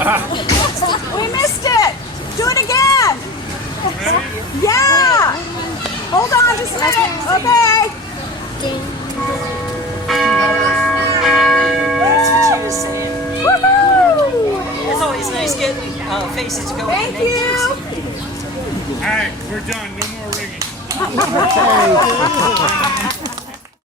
We missed it. Do it again. Yeah. Hold on just a minute. Okay. That's what she was saying. Woohoo! It's always nice getting faces to go. Thank you. All right, we're done. No more rigging.